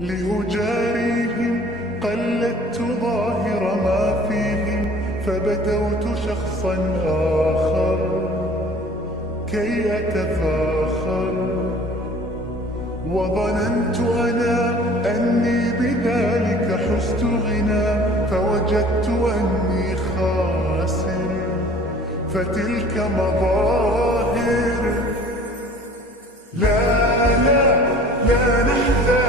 لأجاريهم قلدت ظاهر ما فيهم، فبدوت شخصا آخر كي أتفاخر، وظننت أنا أني بذلك حزت غنى، فوجدت أني خاسر، فتلك مظاهر. لا لا لا نحزن